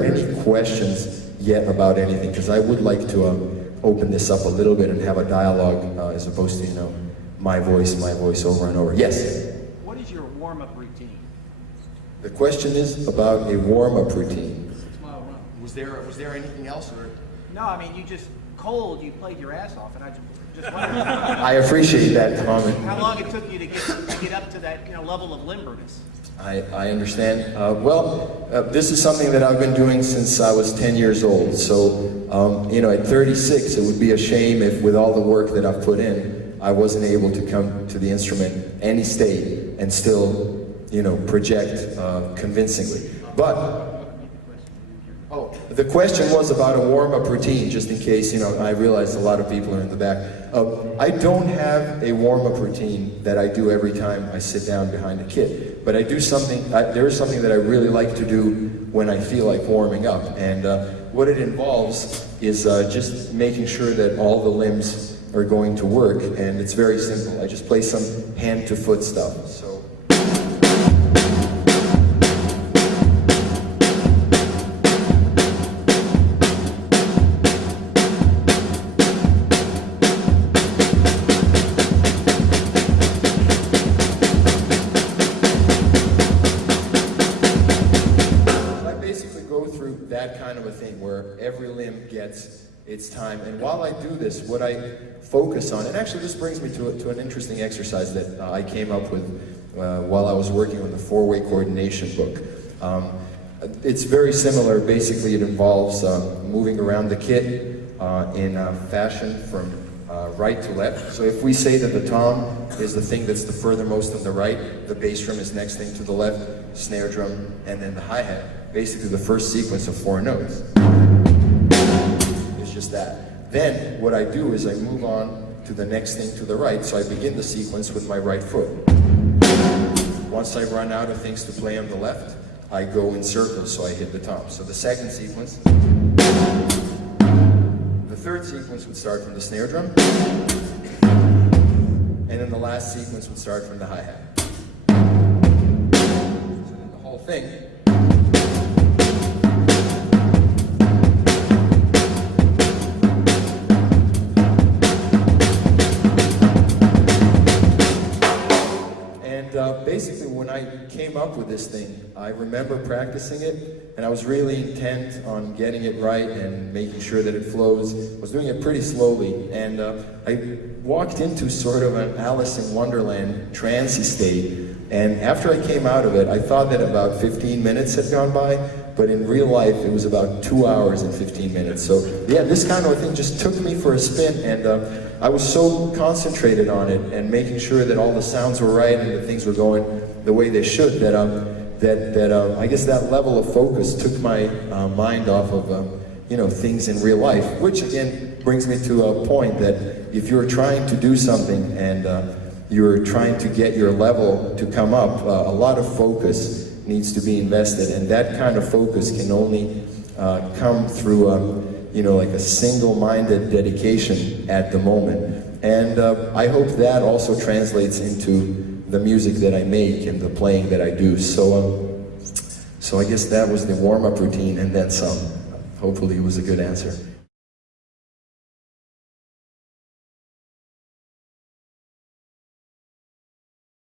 Any questions yet about anything? Because I would like to open this up a little bit and have a dialogue as opposed to, you know, my voice over and over. Yes? What is your warm-up routine? The question is about a warm-up routine. Was there anything else? Or? No, I mean, you just cold, you played your ass off, and I just wondered I appreciate that comment. how long it took you to get up to that, you know, level of limberness. I understand. This is something that I've been doing since I was 10 years old. So, you know, at 36, it would be a shame if with all the work that I've put in, I wasn't able to come to the instrument any state and still, you know, project convincingly. But the question was about a warm-up routine, just in case, you know, I realize a lot of people are in the back. I don't have a warm-up routine that I do every time I sit down behind a kit, but I do something, there is something that I really like to do when I feel like warming up, and what it involves is just making sure that all the limbs are going to work, and it's very simple. I just play some hand-to-foot stuff. So. That kind of a thing where every limb gets its time. And while I do this, what I focus on, and actually this brings me to an interesting exercise that I came up with while I was working on the four-way coordination book. It's very similar. Basically, it involves moving around the kit in a fashion from right to left. So if we say that the tom is the thing that's the furthermost on the right, the bass drum is next thing to the left, snare drum, and then the hi-hat. Basically the first sequence of 4 notes. It's just that. Then what I do is I move on to the next thing to the right, so I begin the sequence with my right foot. Once I run out of things to play on the left, I go in circles, so I hit the tom. So the second sequence, the third sequence would start from the snare drum, and then the last sequence would start from the hi-hat. So then the whole thing. Basically, when I came up with this thing, I remember practicing it, and I was really intent on getting it right and making sure that it flows. I was doing it pretty slowly, and I walked into sort of an Alice in Wonderland trancey state, and after I came out of it, I thought that about 15 minutes had gone by, but in real life, it was about 2 hours and 15 minutes. So yeah, this kind of a thing just took me for a spin, and I was so concentrated on it and making sure that all the sounds were right and that things were going the way they should, that I guess that level of focus took my mind off of you know, things in real life, which again brings me to a point that if you're trying to do something and you're trying to get your level to come up, a lot of focus needs to be invested, and that kind of focus can only come through you know, like a single-minded dedication at the moment. And I hope that also translates into the music that I make and the playing that I do. So I guess that was the warm-up routine and then some. Hopefully it was a good answer.